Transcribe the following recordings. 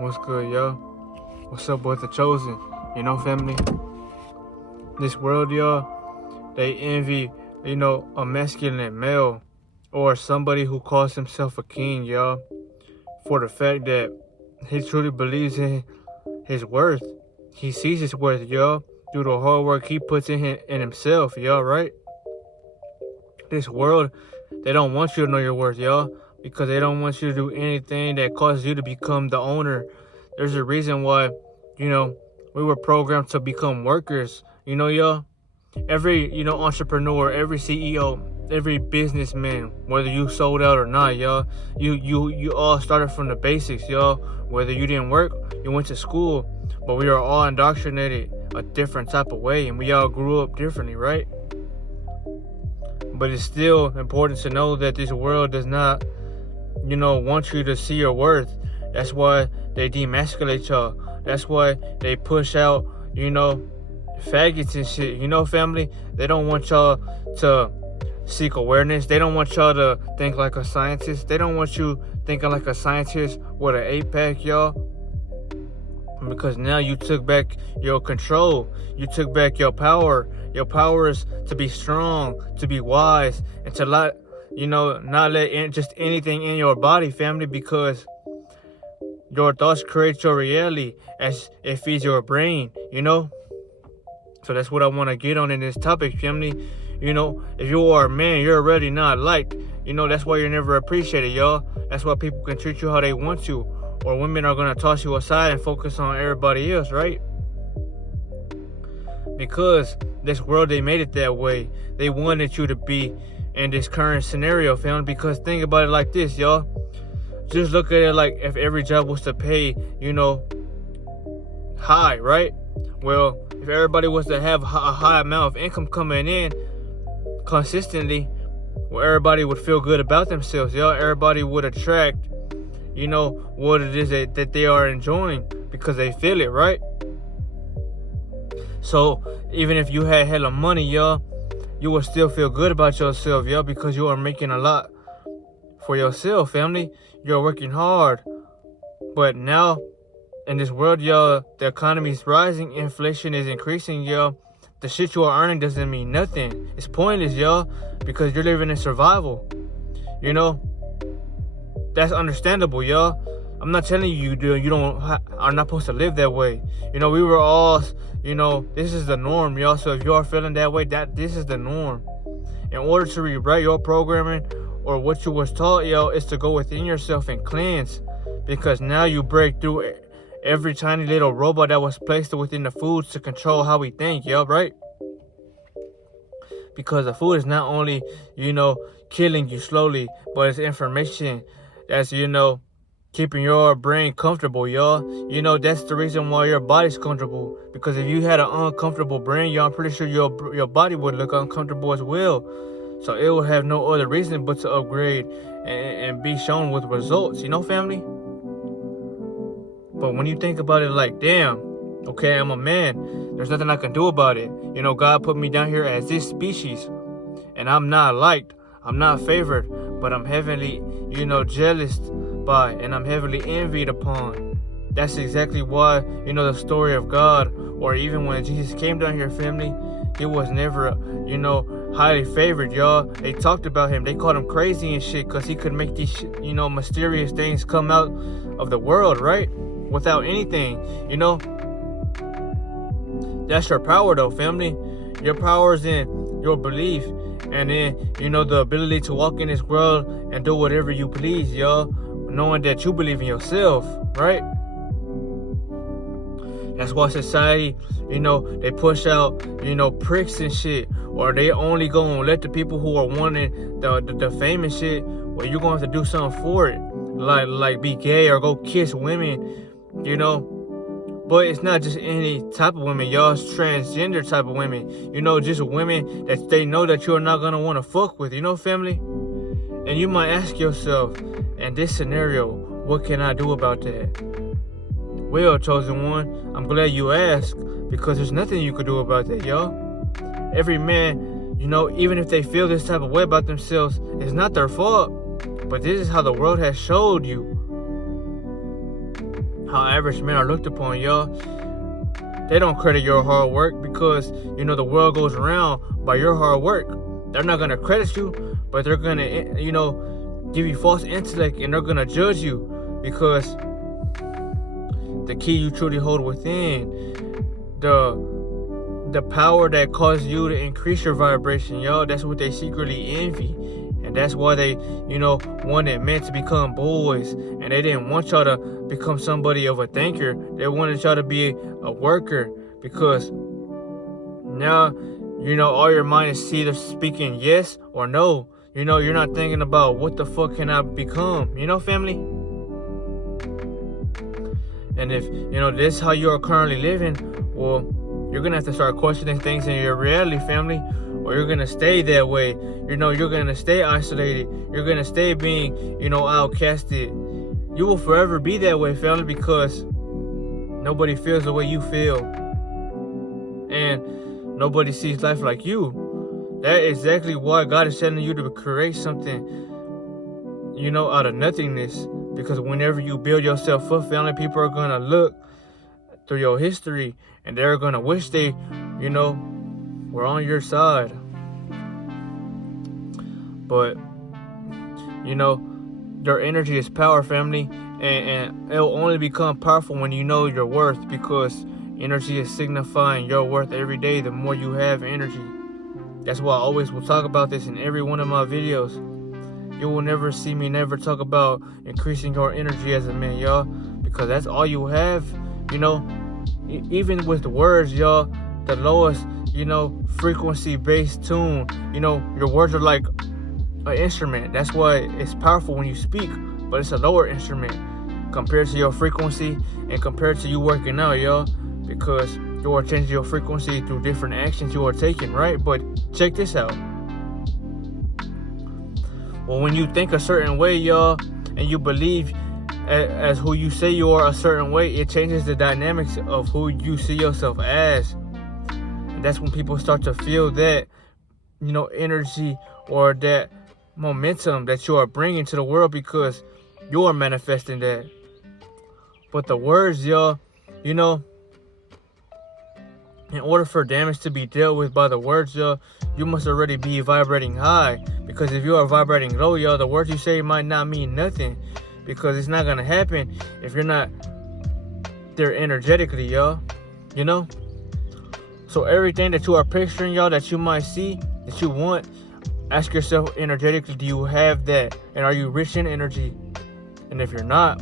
What's good, y'all? What's up with the chosen? Family? This world, y'all, they envy, a masculine male or somebody who calls himself a king, y'all, for the fact that he truly believes in his worth. He sees his worth, y'all, through the hard work he puts in himself, y'all, right? This world, they don't want you to know your worth, y'all, because they don't want you to do anything that causes you to become the owner. There's a reason why, we were programmed to become workers, y'all. Every, entrepreneur, every CEO, every businessman, whether you sold out or not, y'all, you all started from the basics, y'all. Whether you didn't work, you went to school, but we are all indoctrinated a different type of way, and we all grew up differently, right? But it's still important to know that this world does not, want you to see your worth. That's why they demasculate y'all. That's why they push out, faggots and shit. Family, they don't want y'all to seek awareness. They don't want y'all to think like a scientist. They don't want you thinking like a scientist with an 8-pack, y'all. Because now you took back your control. You took back your power. Your power is to be strong, to be wise, and to not let just anything in your body, family, because your thoughts create your reality as it feeds your brain, So that's what I want to get on in this topic, family. If you are a man, you're already not liked. That's why you're never appreciated, y'all. That's why people can treat you how they want to. Or women are going to toss you aside and focus on everybody else, right? Because this world, they made it that way. They wanted you to be in this current scenario, family. Because think about it like this, y'all. Just look at it like if every job was to pay, high, right? Well, if everybody was to have a high amount of income coming in consistently, well, everybody would feel good about themselves, y'all. Everybody would attract, what it is that they are enjoying because they feel it, right? So even if you had hella money, y'all, you would still feel good about yourself, y'all, because you are making a lot for yourself, family. You're working hard. But now in this world, y'all, the economy is rising, inflation is increasing, y'all. The shit you are earning doesn't mean nothing. It's pointless, y'all, because you're living in survival. That's understandable, y'all. I'm not telling you are not supposed to live that way. We were all, this is the norm, y'all. So if you are feeling that way, this is the norm. In order to rewrite your programming or what you was taught, y'all, is to go within yourself and cleanse. Because now you break through every tiny little robot that was placed within the foods to control how we think, y'all, right? Because the food is not only, killing you slowly, but it's information that's, keeping your brain comfortable, y'all. That's the reason why your body's comfortable. Because if you had an uncomfortable brain, y'all, I'm pretty sure your body would look uncomfortable as well. So it will have no other reason but to upgrade and be shown with results, family? But when you think about it like, damn, okay, I'm a man. There's nothing I can do about it. God put me down here as this species. And I'm not liked. I'm not favored. But I'm heavily, jealous by. And I'm heavily envied upon. That's exactly why, the story of God. Or even when Jesus came down here, family, he was never, highly favored, y'all. They talked about him. They called him crazy and shit because he could make these, mysterious things come out of the world, right? Without anything, That's your power, though, family. Your power is in your belief. And then, the ability to walk in this world and do whatever you please, y'all. Knowing that you believe in yourself, right? That's why society, they push out, pricks and shit. Or they only go and let the people who are wanting the fame and shit, well, you're going to have to do something for it. Like be gay or go kiss women, But it's not just any type of women, y'all. It's transgender type of women. Just women that they know that you're not going to want to fuck with, family? And you might ask yourself, in this scenario, what can I do about that? Well, chosen one, I'm glad you asked, because there's nothing you could do about that, y'all. Every man, even if they feel this type of way about themselves, it's not their fault. But this is how the world has showed you how average men are looked upon, y'all. They don't credit your hard work because, you know, the world goes around by your hard work. They're not going to credit you, but they're going to, you know, give you false intellect, and they're going to judge you because the key you truly hold within, the power that causes you to increase your vibration, y'all, that's what they secretly envy. And that's why they, you know, wanted men to become boys. And they didn't want y'all to become somebody of a thinker. They wanted y'all to be a worker. Because now, you know, all your mind is either speaking yes or no. You know, you're not thinking about what the fuck can I become. You know, family? And if, you know, this is how you are currently living, well, you're going to have to start questioning things in your reality, family. Or you're going to stay that way. You know, you're going to stay isolated. You're going to stay being, you know, outcasted. You will forever be that way, family, because nobody feels the way you feel. And nobody sees life like you. That is exactly why God is telling you to create something, you know, out of nothingness. Because whenever you build yourself up, family, people are going to look through your history and they're going to wish they, you know, were on your side. But, you know, your energy is power, family, and it'll only become powerful when you know your worth, because energy is signifying your worth every day. The more you have energy, that's why I always will talk about this in every one of my videos. You will never see me never talk about increasing your energy as a man, y'all, because that's all you have. You know, even with the words, y'all, the lowest, you know, frequency based tune, you know, your words are like an instrument. That's why it's powerful when you speak, but it's a lower instrument compared to your frequency and compared to you working out, y'all, because you are changing your frequency through different actions you are taking, right? But check this out. Well, when you think a certain way, y'all, and you believe as who you say you are a certain way, it changes the dynamics of who you see yourself as. And that's when people start to feel that, you know, energy or that momentum that you are bringing to the world, because you are manifesting that. But the words, y'all, you know, in order for damage to be dealt with by the words, y'all, you must already be vibrating high. Because if you are vibrating low, y'all, the words you say might not mean nothing. Because it's not going to happen if you're not there energetically, y'all. You know? So everything that you are picturing, y'all, that you might see, that you want, ask yourself energetically, do you have that? And are you rich in energy? And if you're not,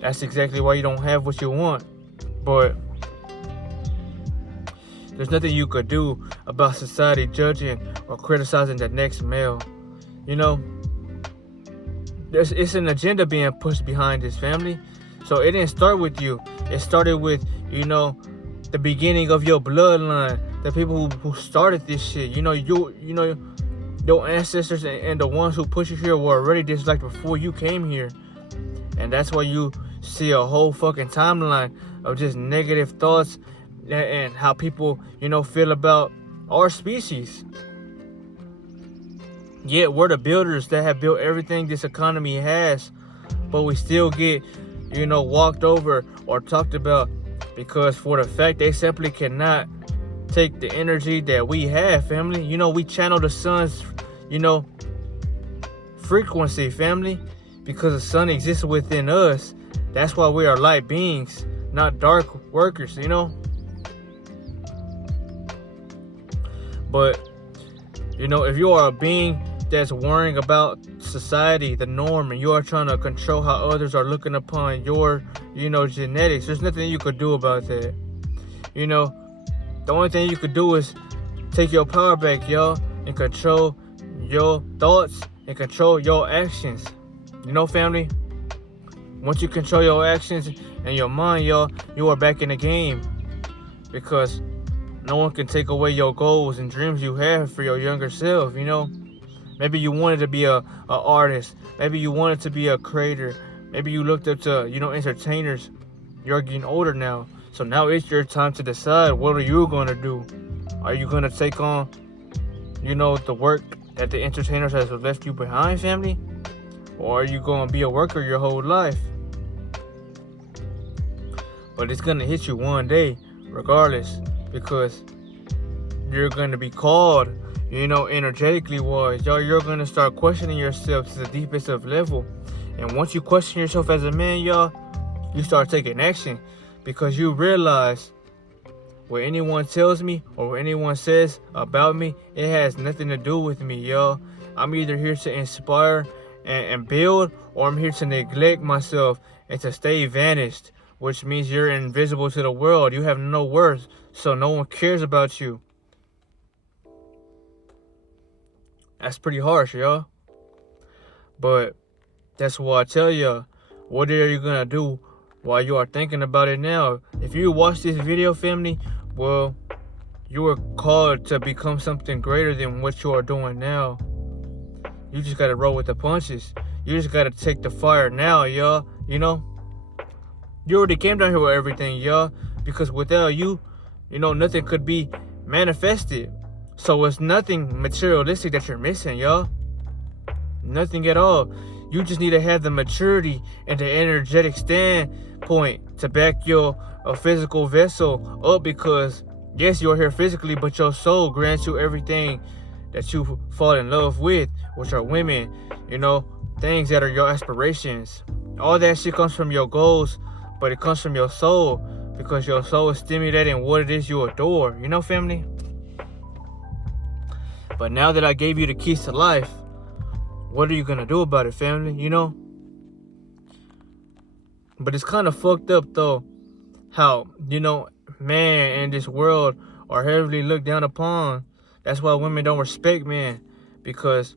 that's exactly why you don't have what you want. But there's nothing you could do about society judging or criticizing the next male. You know, it's an agenda being pushed behind this, family. So it didn't start with you. It started with, you know, the beginning of your bloodline. The people who started this shit. You know, your ancestors and the ones who put you here were already disliked before you came here. And that's why you see a whole fucking timeline of just negative thoughts and how people, you know, feel about our species. Yet we're the builders that have built everything this economy has, but we still get, you know, walked over or talked about because for the fact they simply cannot take the energy that we have, family. You know, we channel the sun's, you know, frequency, family, because the sun exists within us. That's why we are light beings, not dark workers, you know. But, you know, if you are a being that's worrying about society, the norm, and you are trying to control how others are looking upon your, you know, genetics, there's nothing you could do about that. You know, the only thing you could do is take your power back, y'all, and control your thoughts and control your actions. You know, family, once you control your actions and your mind, y'all, you are back in the game, because no one can take away your goals and dreams you have for your younger self. You know, maybe you wanted to be a artist. Maybe you wanted to be a creator. Maybe you looked up to, you know, entertainers. You're getting older now. So now it's your time to decide, what are you going to do? Are you going to take on, you know, the work that the entertainers has left you behind, family? Or are you going to be a worker your whole life? but it's gonna hit you one day, regardless, because you're gonna be called, energetically wise. You're gonna start questioning yourself to the deepest of level. And once you question yourself as a man, y'all, you start taking action because you realize what anyone tells me or what anyone says about me, it has nothing to do with me, y'all. I'm either here to inspire and build, or I'm here to neglect myself and to stay vanished, which means you're invisible to the world. You have no worth, so no one cares about you. That's pretty harsh, y'all. But that's why I tell y'all, what are you gonna do while you are thinking about it now? If you watch this video, family, well, you are called to become something greater than what you are doing now. You just gotta roll with the punches. You just gotta take the fire now, y'all. You already came down here with everything, y'all. Because without you, nothing could be manifested. So it's nothing materialistic that you're missing, y'all. Nothing at all. You just need to have the maturity and the energetic standpoint to back your physical vessel up, because yes, you're here physically, but your soul grants you everything that you fall in love with, which are women, things that are your aspirations. All that shit comes from your goals, but it comes from your soul, because your soul is stimulating what it is you adore, family? But now that I gave you the keys to life, what are you gonna do about it, family? But it's kind of fucked up, though, how, man in this world are heavily looked down upon. That's why women don't respect men, because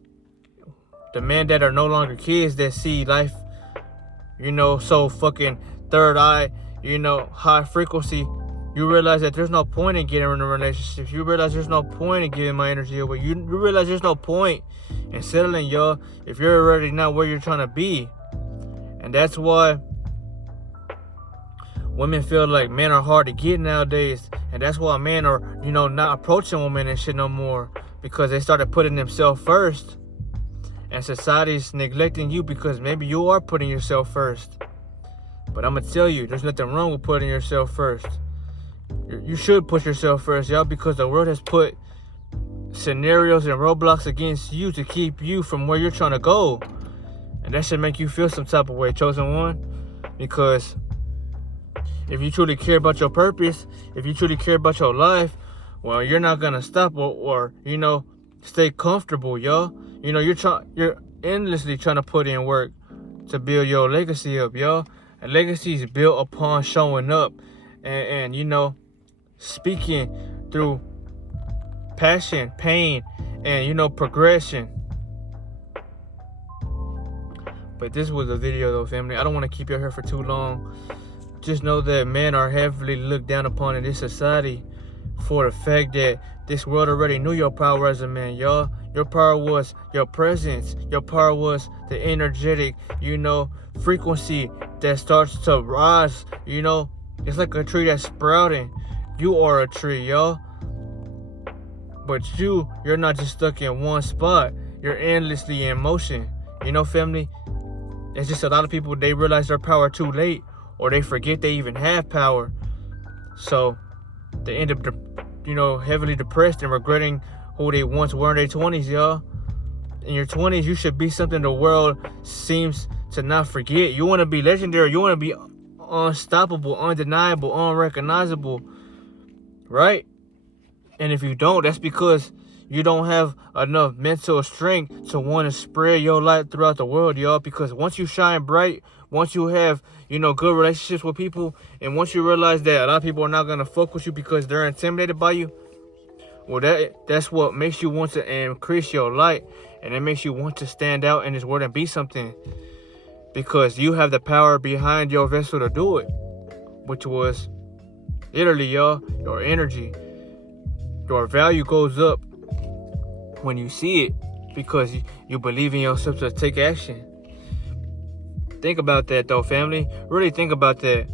the men that are no longer kids that see life, so fucking third eye, high frequency, you realize that there's no point in getting in a relationship. You realize there's no point in giving my energy away. You realize there's no point in settling, y'all, if you're already not where you're trying to be. And that's why women feel like men are hard to get nowadays. And that's why men are, not approaching women and shit no more, because they started putting themselves first. And society's neglecting you because maybe you are putting yourself first. But I'm gonna tell you, there's nothing wrong with putting yourself first. You should put yourself first, y'all, because the world has put scenarios and roadblocks against you to keep you from where you're trying to go. And that should make you feel some type of way, chosen one. Because if you truly care about your purpose, if you truly care about your life, well, you're not gonna stop or stay comfortable, y'all. You're endlessly trying to put in work to build your legacy up, y'all. And legacy is built upon showing up and speaking through passion, pain, and progression. But this was a video, though, family. I don't want to keep you here for too long. Just know that men are heavily looked down upon in this society for the fact that this world already knew your power as a man, y'all. Your power was your presence. Your power was the energetic, frequency that starts to rise, It's like a tree that's sprouting. You are a tree, y'all. But you're not just stuck in one spot. You're endlessly in motion. Family? It's just a lot of people, they realize their power too late, or they forget they even have power. So they end up, heavily depressed and regretting who they once were in their 20s, y'all. In your 20s, you should be something the world seems to not forget. You want to be legendary. You want to be unstoppable, undeniable, unrecognizable, right? And if you don't, that's because you don't have enough mental strength to want to spread your light throughout the world, y'all. Because once you shine bright, once you have, good relationships with people, and once you realize that a lot of people are not going to fuck with you because they're intimidated by you, well, that's what makes you want to increase your light, and it makes you want to stand out in this world and be something, because you have the power behind your vessel to do it, which was literally, y'all, your energy. Your value goes up when you see it, because you believe in yourself to take action. Think about that, though, family. Really think about that.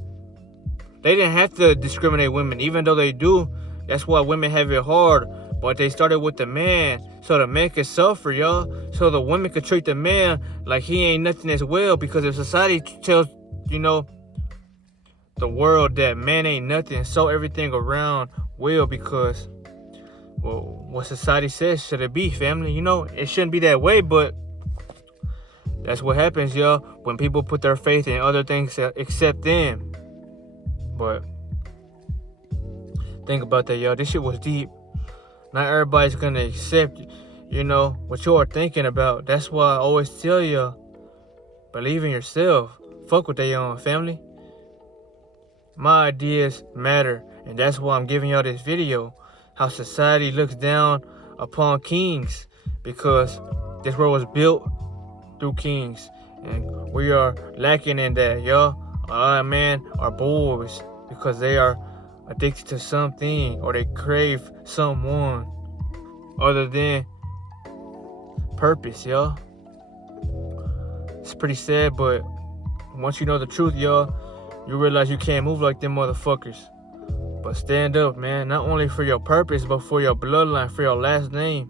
They didn't have to discriminate women, even though they do. That's why women have it hard. But they started with the man, so the man could suffer, y'all. So the women could treat the man like he ain't nothing as well. Because if society tells, the the world that man ain't nothing, so everything around will, because, well, what society says should it be, family. You know, it shouldn't be that way, but that's what happens, y'all, when people put their faith in other things except them. But think about that, y'all. This shit was deep. Not everybody's gonna accept, you know, what you're thinking about. That's why I always tell y'all, believe in yourself. Fuck what they on, family. My ideas matter, and that's why I'm giving y'all this video. How society looks down upon kings, because this world was built through kings, and we are lacking in that, y'all. Our men are boys because they are addicted to something, or they crave someone other than purpose, y'all. It's pretty sad, but once you know the truth, y'all, you realize you can't move like them motherfuckers. But stand up, man, not only for your purpose, but for your bloodline, for your last name.